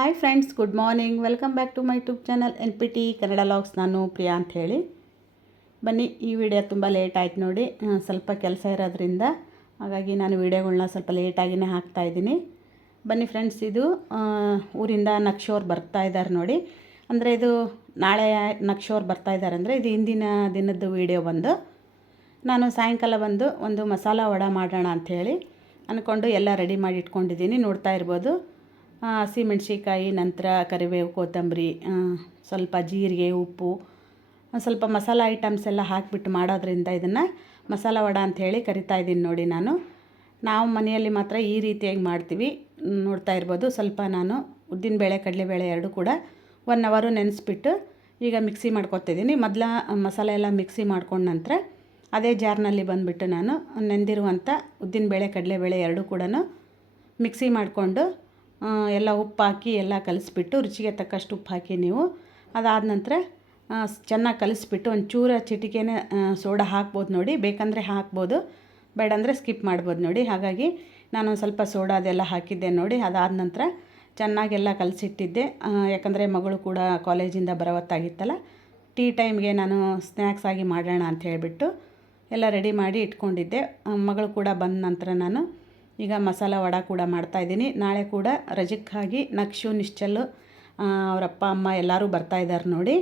Hi friends, good morning. Welcome back to my YouTube channel NPT Kannada logs. ನಾನು ಪ್ರಿಯಾ ಅಂತ ಹೇಳಿ. ಬನ್ನಿ, ಈ ವಿಡಿಯೋ ತುಂಬ ಲೇಟ್ ಆಯ್ತು ನೋಡಿ. ಸ್ವಲ್ಪ ಕೆಲಸ ಇರೋದ್ರಿಂದ ಹಾಗಾಗಿ ನಾನು ವೀಡಿಯೋಗಳನ್ನ ಸ್ವಲ್ಪ ಲೇಟಾಗಿಯೇ ಹಾಕ್ತಾಯಿದ್ದೀನಿ. ಬನ್ನಿ ಫ್ರೆಂಡ್ಸ್, ಇದು ಊರಿಂದ ನಕ್ಷೋರು ಬರ್ತಾ ಇದ್ದಾರೆ ನೋಡಿ. ಅಂದರೆ ಇದು ನಾಳೆ ನಕ್ಷೋರು ಬರ್ತಾ ಇದ್ದಾರೆ ಅಂದರೆ ಇದು ಹಿಂದಿನ ದಿನದ್ದು ವೀಡಿಯೋ ಬಂದು ನಾನು ಸಾಯಂಕಾಲ ಬಂದು ಒಂದು ಮಸಾಲ ವಡೆ ಮಾಡೋಣ ಅಂಥೇಳಿ ಅಂದ್ಕೊಂಡು ಎಲ್ಲ ರೆಡಿ ಮಾಡಿ ಇಟ್ಕೊಂಡಿದ್ದೀನಿ. ನೋಡ್ತಾ ಇರ್ಬೋದು, ಹಸಿಮೆಣ್ಸಿಕಾಯಿ, ನಂತರ ಕರಿಬೇವು, ಕೊತ್ತಂಬರಿ, ಸ್ವಲ್ಪ ಜೀರಿಗೆ, ಉಪ್ಪು, ಸ್ವಲ್ಪ ಮಸಾಲ ಐಟಮ್ಸ್ ಎಲ್ಲ ಹಾಕಿಬಿಟ್ಟು ಮಾಡೋದ್ರಿಂದ ಇದನ್ನು ಮಸಾಲ ವಡೆ ಅಂಥೇಳಿ ಕರಿತಾ ಇದ್ದೀನಿ ನೋಡಿ. ನಾವು ಮನೆಯಲ್ಲಿ ಮಾತ್ರ ಈ ರೀತಿಯಾಗಿ ಮಾಡ್ತೀವಿ. ನೋಡ್ತಾ ಇರ್ಬೋದು, ಸ್ವಲ್ಪ ನಾನು ಉದ್ದಿನಬೇಳೆ, ಕಡಲೆಬೇಳೆ ಎರಡೂ ಕೂಡ 1 ಅವರ್ ನೆನೆಸ್ಬಿಟ್ಟು ಈಗ ಮಿಕ್ಸಿ ಮಾಡ್ಕೊತಿದ್ದೀನಿ. ಮೊದಲ ಮಸಾಲೆ ಎಲ್ಲ ಮಿಕ್ಸಿ ಮಾಡ್ಕೊಂಡ ನಂತರ ಅದೇ ಜಾರ್ನಲ್ಲಿ ಬಂದುಬಿಟ್ಟು ನಾನು ನೆಂದಿರುವಂಥ ಉದ್ದಿನಬೇಳೆ, ಕಡಲೆಬೇಳೆ ಎರಡೂ ಕೂಡ ಮಿಕ್ಸಿ ಮಾಡಿಕೊಂಡು ಎಲ್ಲ ಉಪ್ಪು ಹಾಕಿ ಎಲ್ಲ ಕಲಿಸ್ಬಿಟ್ಟು, ರುಚಿಗೆ ತಕ್ಕಷ್ಟು ಉಪ್ಪು ಹಾಕಿ ನೀವು ಅದಾದ ನಂತರ ಚೆನ್ನಾಗಿ ಕಲಿಸ್ಬಿಟ್ಟು ಒಂಚೂರು ಚಿಟಿಕೆನೇ ಸೋಡಾ ಹಾಕ್ಬೋದು ನೋಡಿ. ಬೇಕಂದರೆ ಹಾಕ್ಬೋದು, ಬೇಡಂದರೆ ಸ್ಕಿಪ್ ಮಾಡ್ಬೋದು ನೋಡಿ. ಹಾಗಾಗಿ ನಾನು ಸ್ವಲ್ಪ ಸೋಡಾ ಅದೆಲ್ಲ ಹಾಕಿದ್ದೆ ನೋಡಿ. ಅದಾದ ನಂತರ ಚೆನ್ನಾಗೆಲ್ಲ ಕಲಸಿಟ್ಟಿದ್ದೆ. ಯಾಕಂದರೆ ಮಗಳು ಕೂಡ ಕಾಲೇಜಿಂದ ಬರೋವತ್ತಾಗಿತ್ತಲ್ಲ, ಟೀ ಟೈಮ್ಗೆ ನಾನು ಸ್ನ್ಯಾಕ್ಸ್ ಆಗಿ ಮಾಡೋಣ ಅಂತ ಹೇಳಿಬಿಟ್ಟು ಎಲ್ಲ ರೆಡಿ ಮಾಡಿ ಇಟ್ಕೊಂಡಿದ್ದೆ. ಮಗಳು ಕೂಡ ಬಂದ ನಂತರ ನಾನು ಈಗ ಮಸಾಲ ವಡೆ ಕೂಡ ಮಾಡ್ತಾಯಿದ್ದೀನಿ. ನಾಳೆ ಕೂಡ ರಜಕ್ಕಾಗಿ ನಕ್ಷು, ನಿಶ್ಚಲು, ಅವರ ಅಪ್ಪ ಅಮ್ಮ ಎಲ್ಲರೂ ಬರ್ತಾಯಿದ್ದಾರೆ ನೋಡಿ.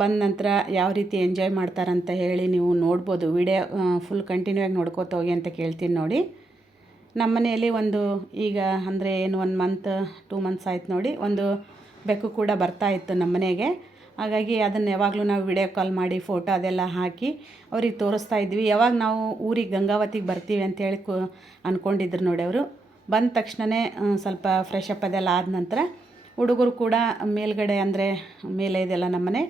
ಬಂದ ನಂತರ ಯಾವ ರೀತಿ ಎಂಜಾಯ್ ಮಾಡ್ತಾರಂತ ಹೇಳಿ ನೀವು ನೋಡ್ಬೋದು. ವಿಡಿಯೋ ಫುಲ್ ಕಂಟಿನ್ಯೂ ಆಗಿ ನೋಡ್ಕೋತ ಹೋಗಿ ಅಂತ ಕೇಳ್ತೀನಿ ನೋಡಿ. ನಮ್ಮ ಮನೆಯಲ್ಲಿ ಒಂದು ಈಗ ಅಂದರೆ ಏನು 1 ಮಂತ್ 2 ಮಂತ್ಸ್ ಆಯ್ತು ನೋಡಿ, ಒಂದು ಬೆಕ್ಕು ಕೂಡ ಬರ್ತಾಯಿತ್ತು ನಮ್ಮ ಮನೆಗೆ. ಹಾಗಾಗಿ ಅದನ್ನು ಯಾವಾಗಲೂ ನಾವು ವಿಡಿಯೋ ಕಾಲ್ ಮಾಡಿ ಫೋಟೋ ಅದೆಲ್ಲ ಹಾಕಿ ಅವ್ರಿಗೆ ತೋರಿಸ್ತಾ ಇದ್ವಿ. ಯಾವಾಗ ನಾವು ಊರಿಗೆ ಗಂಗಾವತಿಗೆ ಬರ್ತೀವಿ ಅಂತೇಳಿ ಅಂದ್ಕೊಂಡಿದ್ರು ನೋಡಿ. ಅವರು ಬಂದ ತಕ್ಷಣವೇ ಸ್ವಲ್ಪ ಫ್ರೆಶ್ ಅಪ್ ಅದೆಲ್ಲ ಆದ ನಂತರ ಹುಡುಗರು ಕೂಡ ಮೇಲ್ಗಡೆ, ಅಂದರೆ ಮೇಲೆ ಇದೆಲ್ಲ ನಮ್ಮನೆ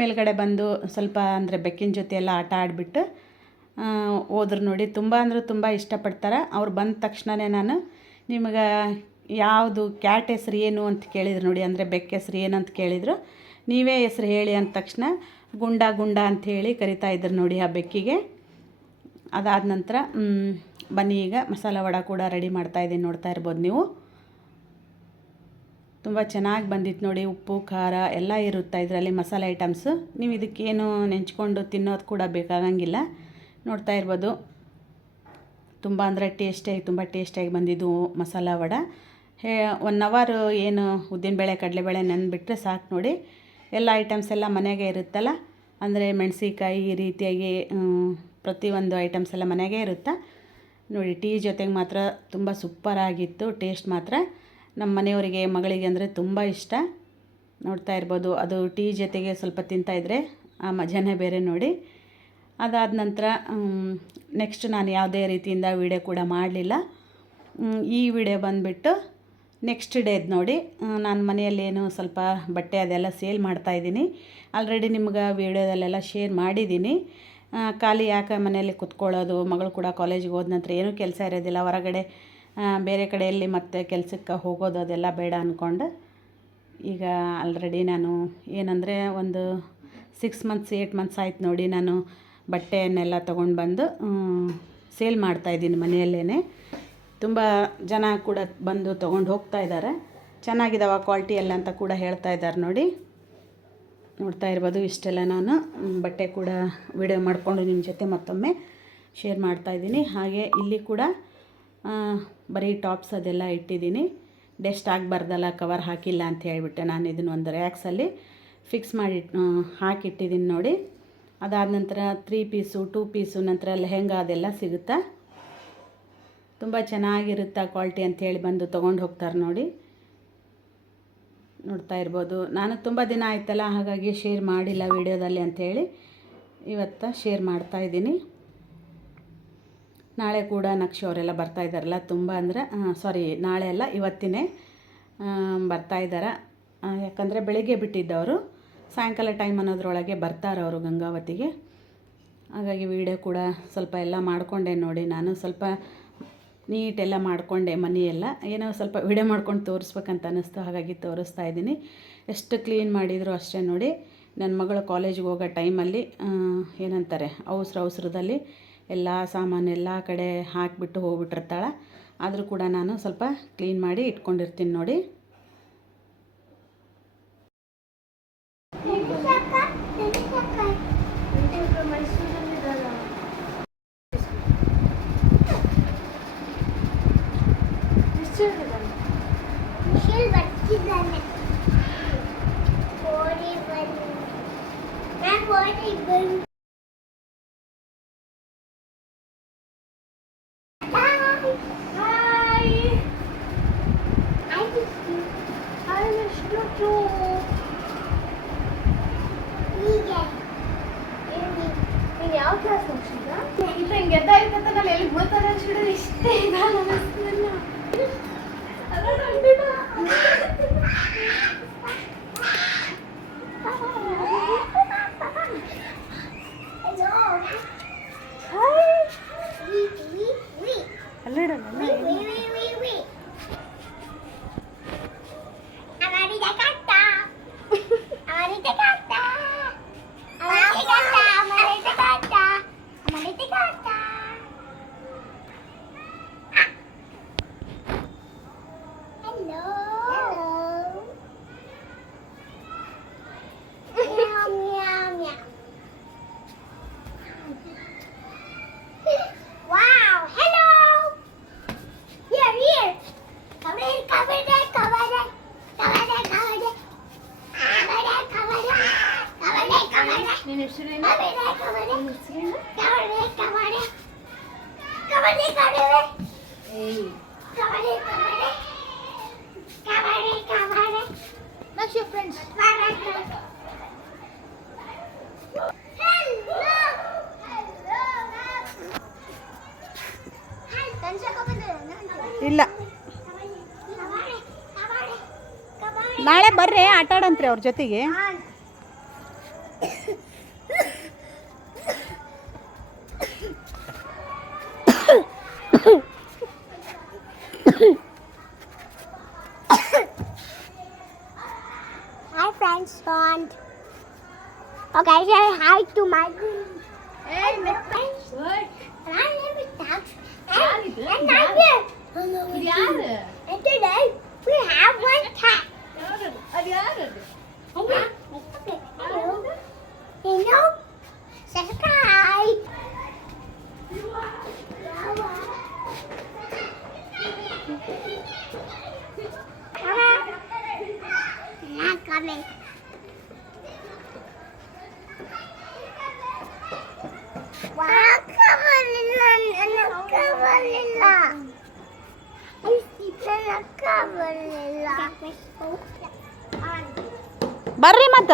ಮೇಲ್ಗಡೆ ಬಂದು ಸ್ವಲ್ಪ ಅಂದರೆ ಬೆಕ್ಕಿನ ಜೊತೆ ಎಲ್ಲ ಆಟ ಆಡಿಬಿಟ್ಟು ಹೋದ್ರು ನೋಡಿ. ತುಂಬ ಅಂದರೆ ತುಂಬ ಇಷ್ಟಪಡ್ತಾರೆ. ಅವ್ರು ಬಂದ ತಕ್ಷಣವೇ ನಾನು ನಿಮಗೆ ಯಾವುದು ಕ್ಯಾಟ್ ಹೆಸ್ರು ಏನು ಅಂತ ಕೇಳಿದ್ರು ನೋಡಿ, ಅಂದರೆ ಬೆಕ್ಕ ಹೆಸ್ರು ಏನು ಅಂತ ಕೇಳಿದರು. ನೀವೇ ಹೆಸ್ರು ಹೇಳಿ ಅಂದ ತಕ್ಷಣ ಗುಂಡ ಅಂಥೇಳಿ ಕರಿತಾ ಇದ್ರು ನೋಡಿ ಆ ಬೆಕ್ಕಿಗೆ. ಅದಾದ ನಂತರ ಬನ್ನಿ, ಈಗ ಮಸಾಲ ವಡೆ ಕೂಡ ರೆಡಿ ಮಾಡ್ತಾಯಿದ್ದೀನಿ. ನೋಡ್ತಾ ಇರ್ಬೋದು ನೀವು, ತುಂಬ ಚೆನ್ನಾಗಿ ಬಂದಿತ್ತು ನೋಡಿ. ಉಪ್ಪು, ಖಾರ ಎಲ್ಲ ಇರುತ್ತೆ ಇದರಲ್ಲಿ ಮಸಾಲೆ ಐಟಮ್ಸು. ನೀವು ಇದಕ್ಕೇನು ನೆಂಚ್ಕೊಂಡು ತಿನ್ನೋದು ಕೂಡ ಬೇಕಾಗಂಗಿಲ್ಲ. ನೋಡ್ತಾ ಇರ್ಬೋದು, ತುಂಬ ಅಂದರೆ ತುಂಬ ಟೇಸ್ಟಿಯಾಗಿ ಬಂದಿದ್ದು ಮಸಾಲ ವಡೆ. 1 ಅವರ್ ಏನು ಉದ್ದಿನಬೇಳೆ, ಕಡಲೆಬೇಳೆ ನೆನೆಬಿಟ್ರೆ ಸಾಕು ನೋಡಿ. ಎಲ್ಲ ಐಟಮ್ಸ್ ಎಲ್ಲ ಮನೆಯಾಗೆ ಇರುತ್ತಲ್ಲ, ಅಂದರೆ ಮೆಣಸಿಕಾಯಿ ಈ ರೀತಿಯಾಗಿ ಪ್ರತಿಯೊಂದು ಐಟಮ್ಸ್ ಎಲ್ಲ ಮನೆಯಾಗೆ ಇರುತ್ತೆ ನೋಡಿ. ಟೀ ಜೊತೆಗೆ ಮಾತ್ರ ತುಂಬ ಸೂಪರಾಗಿತ್ತು. ಟೇಸ್ಟ್ ಮಾತ್ರ ನಮ್ಮ ಮನೆಯವರಿಗೆ, ಮಗಳಿಗೆ ಅಂದರೆ ತುಂಬ ಇಷ್ಟ. ನೋಡ್ತಾ ಇರ್ಬೋದು, ಅದು ಟೀ ಜೊತೆಗೆ ಸ್ವಲ್ಪ ತಿಂತಾಯಿದ್ರೆ ಆ ಮಜಾನೇ ಬೇರೆ ನೋಡಿ. ಅದಾದ ನಂತರ ನೆಕ್ಸ್ಟ್ ನಾನು ಯಾವುದೇ ರೀತಿಯಿಂದ ವೀಡಿಯೋ ಕೂಡ ಮಾಡಲಿಲ್ಲ. ಈ ವಿಡಿಯೋ ಬಂದುಬಿಟ್ಟು ನೆಕ್ಸ್ಟ್ ಡೇದು ನೋಡಿ. ನಾನು ಮನೆಯಲ್ಲೇನು ಸ್ವಲ್ಪ ಬಟ್ಟೆ ಅದೆಲ್ಲ ಸೇಲ್ ಮಾಡ್ತಾಯಿದ್ದೀನಿ. ಆಲ್ರೆಡಿ ನಿಮ್ಗೆ ವೀಡಿಯೋದಲ್ಲೆಲ್ಲ ಶೇರ್ ಮಾಡಿದ್ದೀನಿ. ಖಾಲಿ ಯಾಕೆ ಮನೆಯಲ್ಲಿ ಕುತ್ಕೊಳ್ಳೋದು, ಮಗಳು ಕೂಡ ಕಾಲೇಜಿಗೆ ಹೋದ ನಂತರ ಏನೂ ಕೆಲಸ ಇರೋದಿಲ್ಲ, ಹೊರಗಡೆ ಬೇರೆ ಕಡೆಯಲ್ಲಿ ಮತ್ತೆ ಕೆಲಸಕ್ಕೆ ಹೋಗೋದು ಅದೆಲ್ಲ ಬೇಡ ಅಂದ್ಕೊಂಡು ಈಗ ಆಲ್ರೆಡಿ ನಾನು ಏನಂದರೆ ಒಂದು 6 ಮಂತ್ಸ್ 8 ಮಂತ್ಸ್ ಆಯ್ತು ನೋಡಿ, ನಾನು ಬಟ್ಟೆಯನ್ನೆಲ್ಲ ತೊಗೊಂಡು ಬಂದು ಸೇಲ್ ಮಾಡ್ತಾಯಿದ್ದೀನಿ ಮನೆಯಲ್ಲೇ. ತುಂಬ ಜನ ಕೂಡ ಬಂದು ತೊಗೊಂಡು ಹೋಗ್ತಾ ಇದ್ದಾರೆ. ಚೆನ್ನಾಗಿದ್ದಾವೆ ಕ್ವಾಲಿಟಿ ಎಲ್ಲ ಅಂತ ಕೂಡ ಹೇಳ್ತಾ ಇದ್ದಾರೆ ನೋಡಿ. ನೋಡ್ತಾ ಇರ್ಬೋದು, ಇಷ್ಟೆಲ್ಲ ನಾನು ಬಟ್ಟೆ ಕೂಡ ವಿಡಿಯೋ ಮಾಡಿಕೊಂಡು ನಿಮ್ಮ ಜೊತೆ ಮತ್ತೊಮ್ಮೆ ಶೇರ್ ಮಾಡ್ತಾಯಿದ್ದೀನಿ. ಹಾಗೆ ಇಲ್ಲಿ ಕೂಡ ಬರೀ ಟಾಪ್ಸ್ ಅದೆಲ್ಲ ಇಟ್ಟಿದ್ದೀನಿ. ಡೆಸ್ಟ್ ಆಗಬಾರ್ದಲ್ಲ, ಕವರ್ ಹಾಕಿಲ್ಲ ಅಂತ ಹೇಳಿಬಿಟ್ಟೆ ನಾನು ಇದನ್ನು ಒಂದು ರ್ಯಾಕ್ಸಲ್ಲಿ ಫಿಕ್ಸ್ ಮಾಡಿ ಹಾಕಿಟ್ಟಿದ್ದೀನಿ ನೋಡಿ. ಅದಾದ ನಂತರ 3 ಪೀಸು 2 ಪೀಸು ನಂತರ ಲೆಹೆಂಗಾ ಅದೆಲ್ಲ ಸಿಗುತ್ತಾ. ತುಂಬ ಚೆನ್ನಾಗಿರುತ್ತೆ ಕ್ವಾಲಿಟಿ ಅಂಥೇಳಿ ಬಂದು ತೊಗೊಂಡು ಹೋಗ್ತಾರೆ ನೋಡಿ. ನೋಡ್ತಾ ಇರ್ಬೋದು, ನಾನು ತುಂಬ ದಿನ ಆಯ್ತಲ್ಲ, ಹಾಗಾಗಿ ಶೇರ್ ಮಾಡಿಲ್ಲ ವಿಡಿಯೋದಲ್ಲಿ ಅಂಥೇಳಿ ಇವತ್ತು ಶೇರ್ ಮಾಡ್ತಾಯಿದ್ದೀನಿ. ನಾಳೆ ಕೂಡ ನಕ್ಷು ಅವರೆಲ್ಲ ಬರ್ತಾಯಿದ್ದಾರಲ್ಲ, ತುಂಬ ಅಂದರೆ ನಾಳೆ ಅಲ್ಲ ಇವತ್ತಿನೇ ಬರ್ತಾಯಿದ್ದಾರೆ. ಯಾಕಂದರೆ ಬೆಳಿಗ್ಗೆ ಬಿಟ್ಟಿದ್ದವರು, ಸಾಯಂಕಾಲ ಟೈಮ್ ಅನ್ನೋದ್ರೊಳಗೆ ಬರ್ತಾರೆ ಅವರು ಗಂಗಾವತಿಗೆ. ಹಾಗಾಗಿ ವಿಡಿಯೋ ಕೂಡ ಸ್ವಲ್ಪ ಎಲ್ಲ ಮಾಡಿಕೊಂಡೆ ನೋಡಿ. ನಾನು ಸ್ವಲ್ಪ ನೀಟೆಲ್ಲ ಮಾಡಿಕೊಂಡೆ, ಮನೆಯೆಲ್ಲ ಏನೋ ಸ್ವಲ್ಪ ವಿಡಿಯೋ ಮಾಡ್ಕೊಂಡು ತೋರಿಸ್ಬೇಕಂತ ಅನ್ನಿಸ್ತು, ಹಾಗಾಗಿ ತೋರಿಸ್ತಾ ಇದ್ದೀನಿ. ಎಷ್ಟು ಕ್ಲೀನ್ ಮಾಡಿದ್ರು ಅಷ್ಟೇ ನೋಡಿ. ನನ್ನ ಮಗಳು ಕಾಲೇಜಿಗೆ ಹೋಗೋ ಟೈಮಲ್ಲಿ ಏನಂತಾರೆ ಅವಸರದಲ್ಲಿ ಎಲ್ಲ ಸಾಮಾನು ಎಲ್ಲ ಕಡೆ ಹಾಕಿಬಿಟ್ಟು ಹೋಗ್ಬಿಟ್ಟಿರ್ತಾಳೆ. ಆದರೂ ಕೂಡ ನಾನು ಸ್ವಲ್ಪ ಕ್ಲೀನ್ ಮಾಡಿ ಇಟ್ಕೊಂಡಿರ್ತೀನಿ ನೋಡಿ. ಬರ್ತಿದ್ದಾನೆ ಓಡಿ ಬನ್ನಿ ನಾನು ಓಡಿ ಬನ್ನಿ ಯಾವ ಕ್ಲಾಸ್ ಮುಗಿಸಿದ ಇಲ್ಲ ಹಿಂಗೆ ಎದ್ದ ಇರ್ತಕ್ಕಲ್ಲ ಎಲ್ಲಿ ಬೀಳ್ತಾರೆ ಅನ್ಸಿದ್ರೆ ಇಷ್ಟೇ ನಾನು ಅನಿಸ್ತಿಲ್ಲ That's your friends. ಇಲ್ಲ ನಾಳೆ ಬರ್ರಿ ಆಟ ಆಡಂತ್ರಿ ಅವ್ರ ಜೊತೆಗೆ Hi friends, friend. Okay, say hi to my Hey, my friends. What? My name is Tax. And I'm here. And today we have one cat. You know, subscribe. Not coming. Wow, ಬರ್ರಿ ಮತ್ತ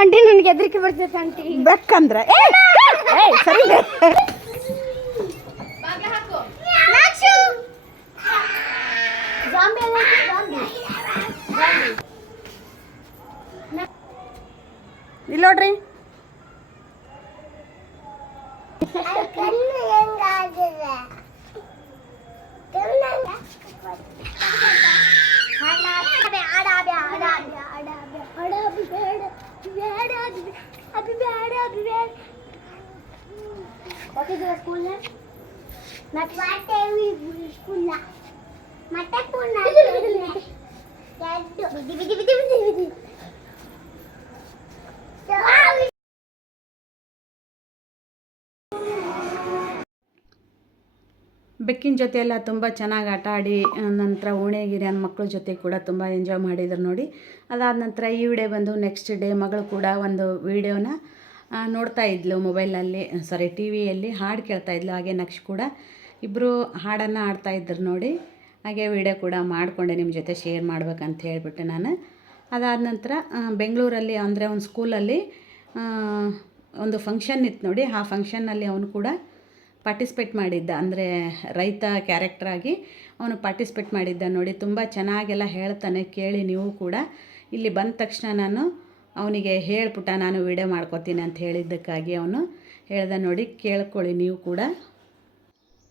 aunty ನನಗೆ ಹೆದರಿಕೆ ಬರ್ತೈತೆ aunty ಬೆಕ್ಕಂದ್ರೆ ಸರಿ ಇಲ್ಲಿ ನೋಡ್ರಿ ಹೋಗಿದ್ದೀರಾ ಸ್ಕೂಲ್ನ ಮತ್ತೆ ಸ್ಕೂಲ್ನ ಮತ್ತೆ ಸ್ಕೂಲ್ನ ಬಿದಿ ಬಿದಿ ಬಿದಿ ಬಿದಿ ಬಿದಿ ಬೆಕ್ಕಿನ ಜೊತೆ ಎಲ್ಲ ತುಂಬ ಚೆನ್ನಾಗಿ ಆಟ ಆಡಿ ನಂತರ ಓಣೆಗಿರಿ ನನ್ನ ಮಕ್ಕಳ ಜೊತೆ ಕೂಡ ತುಂಬ ಎಂಜಾಯ್ ಮಾಡಿದ್ರು ನೋಡಿ. ಅದಾದ ನಂತರ ಈ ವಿಡಿಯೋ ಬಂದು ನೆಕ್ಸ್ಟ್ ಡೇ ಮಗಳು ಕೂಡ ಒಂದು ವಿಡಿಯೋನ ನೋಡ್ತಾ ಇದ್ಲು ಮೊಬೈಲಲ್ಲಿ, ಸಾರಿ ಟಿ ವಿಯಲ್ಲಿ ಹಾಡು ಕೇಳ್ತಾ ಇದ್ಲು. ಹಾಗೆ ನಕ್ಷ ಕೂಡ ಇಬ್ಬರು ಹಾಡನ್ನು ಆಡ್ತಾಯಿದ್ರು ನೋಡಿ. ಹಾಗೆ ವಿಡಿಯೋ ಕೂಡ ಮಾಡಿಕೊಂಡೆ ನಿಮ್ಮ ಜೊತೆ ಶೇರ್ ಮಾಡ್ಬೇಕಂತ ಹೇಳಿಬಿಟ್ಟೆ ನಾನು. ಅದಾದ ನಂತರ ಬೆಂಗಳೂರಲ್ಲಿ ಅಂದರೆ ಒಂದು ಸ್ಕೂಲಲ್ಲಿ ಒಂದು ಫಂಕ್ಷನ್ ಇತ್ತು ನೋಡಿ. ಆ ಫಂಕ್ಷನ್ನಲ್ಲಿ ಅವನು ಕೂಡ ಪಾರ್ಟಿಸಿಪೇಟ್ ಮಾಡಿದ್ದ, ಅಂದರೆ ರೈತ ಕ್ಯಾರೆಕ್ಟ್ರಾಗಿ ಅವನು ಪಾರ್ಟಿಸಿಪೇಟ್ ಮಾಡಿದ್ದ ನೋಡಿ. ತುಂಬ ಚೆನ್ನಾಗೆಲ್ಲ ಹೇಳ್ತಾನೆ, ಕೇಳಿ ನೀವು ಕೂಡ. ಇಲ್ಲಿ ಬಂದ ತಕ್ಷಣ ನಾನು ಅವನಿಗೆ ಹೇಳ್ಬಿಟ್ಟ ನಾನು ವಿಡಿಯೋ ಮಾಡ್ಕೋತೀನಿ ಅಂತ ಹೇಳಿದ್ದಕ್ಕಾಗಿ ಅವನು ಹೇಳ್ದ ನೋಡಿ, ಕೇಳ್ಕೊಳ್ಳಿ ನೀವು ಕೂಡ.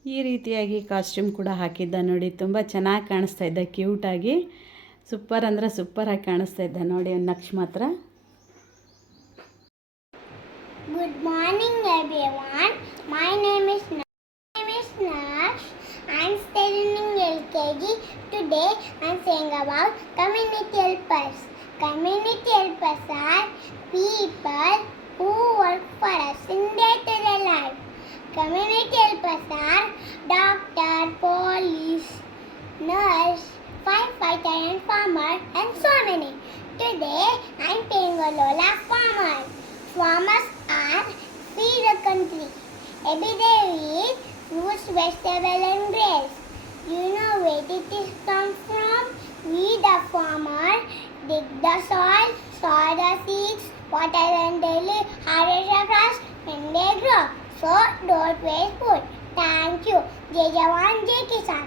ಈ ರೀತಿಯಾಗಿ ಕಾಸ್ಟ್ಯೂಮ್ ಕೂಡ ಹಾಕಿದ್ದ ನೋಡಿ. ತುಂಬ ಚೆನ್ನಾಗಿ ಕಾಣಿಸ್ತಾ ಇದ್ದ, ಕ್ಯೂಟಾಗಿ, ಸೂಪರ್ ಅಂದರೆ ಸೂಪರಾಗಿ ಕಾಣಿಸ್ತಾ ಇದ್ದ ನೋಡಿ ನಕ್ಷ ಮಾತ್ರ. Good morning everyone. My name is KG. Today I'm saying about community helpers. Community helpers are people who work for us in day-to-day life. Community helpers are doctor, police, nurse, firefighter and farmer and so many. Today I'm playing a role of farmers. Farmers are feed the country. Every day we eat fruits, vegetables and grains. You know where did this come from? We the farmer dig the soil, sow the seeds, water them daily, harvest the crops when they grow. So don't waste food. Thank you. Jai Jawan, Jai Kisan.